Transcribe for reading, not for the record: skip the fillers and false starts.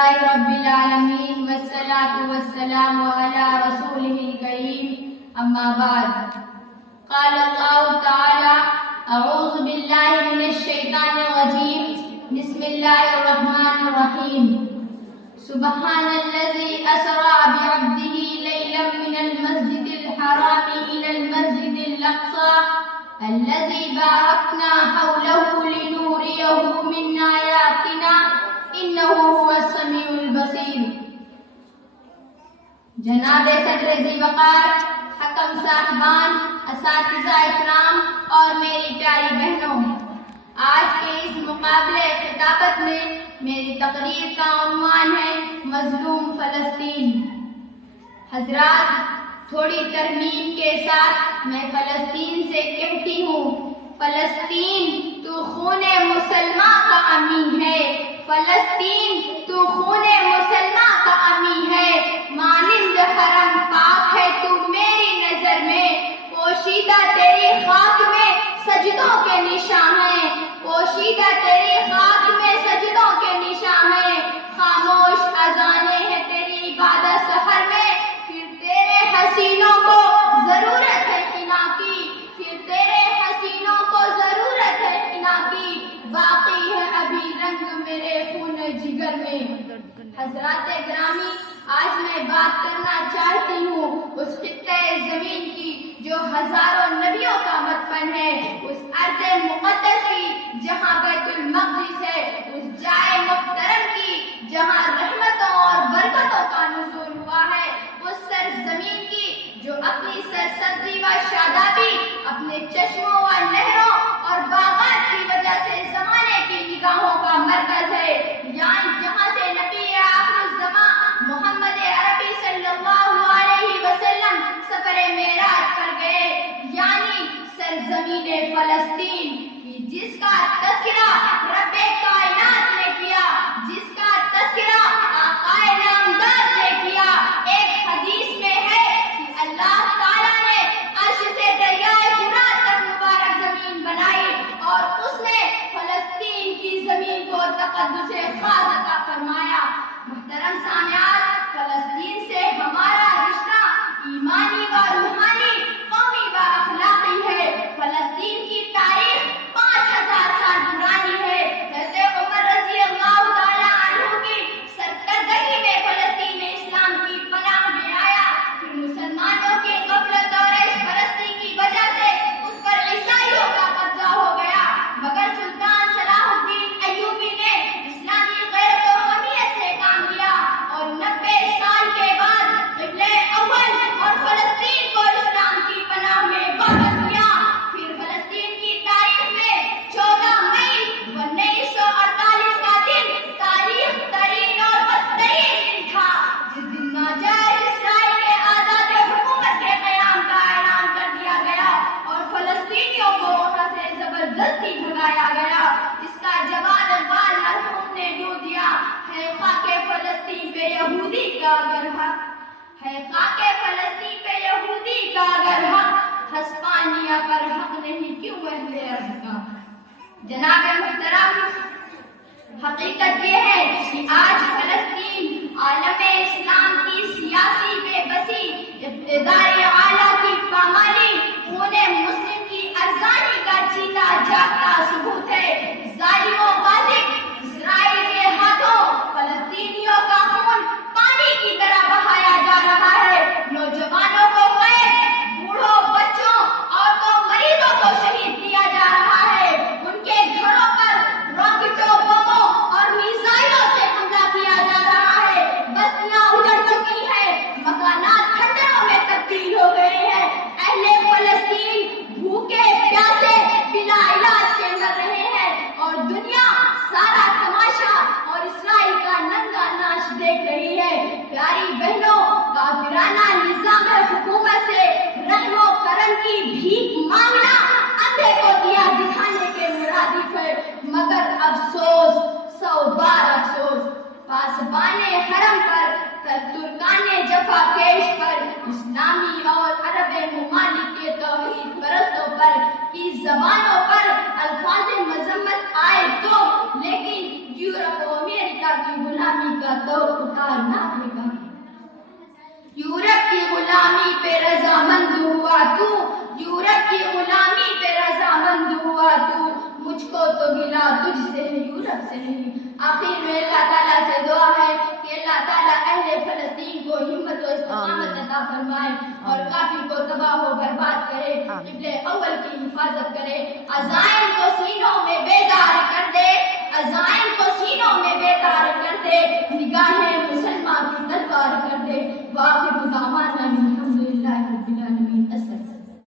رب العالمين والصلاة والسلام على رسوله الكريم أما بعد. قال الله تعالى: أعوذ بالله من الشيطان الرجيم. بسم الله الرحمن الرحيم. سبحان الذي أسرى بعبده ليلا من المسجد الحرام إلى المسجد الأقصى الذي باركنا حوله لنريه من آياتنا إنه هو السميع البصير. جناب صدر ذی وقار، حکم صاحبان، اساتذہ اکرام اور میری پیاری بہنوں، آج کے اس مقابلے خطابت میں میری تقریر کا عنوان ہے مظلوم فلسطین. حضرات، تھوڑی ترمیم کے ساتھ میں فلسطین سے کہتی ہوں: فلسطین تو خون مسلماں کا امین ہے، فلسطین تو خون مسلماں کا امین ہے، مانند حرم پاک ہے تو میری نظر میں، پوشیدہ تیری خاک میں سجدوں کے نشان ہیں، پوشیدہ تیری خاک میں سجدوں کے نشان ہیں، خاموش اذانیں ہیں تیری عبادت سحر میں، پھر تیرے حسینوں کو ضرورت ہے حنا کی، پھر تیرے حسینوں کو ضرورت ہے حنا کی، باقی ہے ابھی رنگ میرے خون جگر میں. حضرات گرامی، آج میں بات کرنا چاہتی ہوں اس خطے زمین کی جو ہزاروں نبیوں کا مدفن ہے، اس ارض مقدس کی جہاں بیت المقدس ہے، اس جائے محترم کی جہاں رحمتوں اور برکتوں کا نزول ہوا ہے، اس سرزمین کی جو اپنی سرسبزی و شادابی، اپنے چشموں و نہروں اور باغات کی وجہ سے زمانے کی نگاہوں کا مرکز ہے، یعنی جہاں سے نبی آخر الزماں محمد عربی صلی اللہ علیہ وسلم سفر معراج پر گئے، یعنی سرزمین فلسطین، جس کا تذکرہ رب کائنات نے کیا، جس کا تذکرہ آقا نامدار نے کیا. ایک حدیث میں ہے کہ اللہ تعالیٰ نے عرش سے دریائے فرات تک مبارک زمین بنائی اور اس نے فلسطین کی زمین کو تقدس خاص عطا فرمایا. محترم سامعین، فلسطین سے ہمارا رشتہ ایمانی و روحانی، قومی و اخلاقی ہے. فلسطین کی تاریخ 5000 سال پرانی ہے. حضرت عمر رضی اللہ تعالیٰ عنہ کی سرکردگی میں فلسطین اسلام کی پناہ میں آیا. پھر مسلمانوں کی غفلت اور عیش پرستی کی وجہ سے اس پر عیسائیوں کا قبضہ ہو گیا، مگر سلطان صلاح الدین ایوبی نے اسلامی غیرت و حمیت سے کام لیا اور 90 سال کے بعد قبلہ اول اور فلسطین کو اسلام کی پناہ میں واپس کیا. پھر فلسطین کی تاریخ میں 14 مئی 1948 کا دن تاریخ ترین اور بدترین دن تھا، جس دن ناجائز اسرائیل کے آزاد حکومت کے قیام کا اعلان کر دیا گیا اور فلسطینیوں کو وہاں سے زبردستی بھگایا گیا. اس کا جواب اقبال مرحوم نے یوں دیا: ہے خاک فلسطین پہ یہودی کا اگر حق، ہے خاک فلسطین پہ یہودی کا اگر حق، ہسپانیہ پر حق نہیں کیوں اہل ارض کا. جناب محترم، حقیقت یہ ہے کہ آج فلسطین عالم اسلام کی سیاسی بے بسی، ادارے اعلیٰ کی پامالی، خون مسلم کی ارزانی کا جیتا جاگتا ثبوت ہے. ظالم و غاصب اسرائیل کے ہاتھوں فلسطینیوں کا خون پانی کی طرح بہایا جا رہا ہے. نوجوانوں کو قید، بوڑھوں، بچوں، عورتوں، مریضوں کو شہید کیا جا رہا ہے. ان کے گھروں پر راکٹوں، بموں اور میزائلوں سے حملہ کیا جا رہا ہے. بستیاں اجڑ چکی ہیں، مکانات کھنڈروں میں تبدیل ہو گئے ہیں. اہل فلسطین بھوکے پیاسے بلا علاج کے مر رہے ہیں اور دنیا سارا تماشا اور اسرائیل کا ننگا ناچ دیکھ رہی ہے. پیاری بہنوں، کافرانہ نظام حکومت سے رحم و کرم کی بھیک مانگنا اندھے کو دیا دکھانے کے مرادف ہے، مگر افسوس، 100 بار افسوس، پاسبان حرم پر، ترکان جفا کیش پر، اسلامی اور عرب ممالک کے توحید پرستوں پر کی زبانوں پر الفاظ مذمت آئے تو، لیکن یورپ و امریکہ کی غلامی کا تو اتارنا ہے گا۔ یورپ کی غلامی پہ رضامند ہوا تو، یورپ کی غلامی پہ رضامند ہوا تو، مجھ کو تو گلا تجھ سے ہے یورپ سے نہیں۔ آخر میں اللہ تعالیٰ سے دعا ہے کہ اللہ تعالیٰ اہل فلسطین کو ہمت و استقامت عطا فرمائے اور کافر کو تباہ و برباد کرے، قبلہ اول کی حفاظت کرے، عزائم کو سینوں میں بیدار کر دے، عزائم کو سینوں میں بیدار کر دے، نگاہیں مسلمان کی تلوار کر دے۔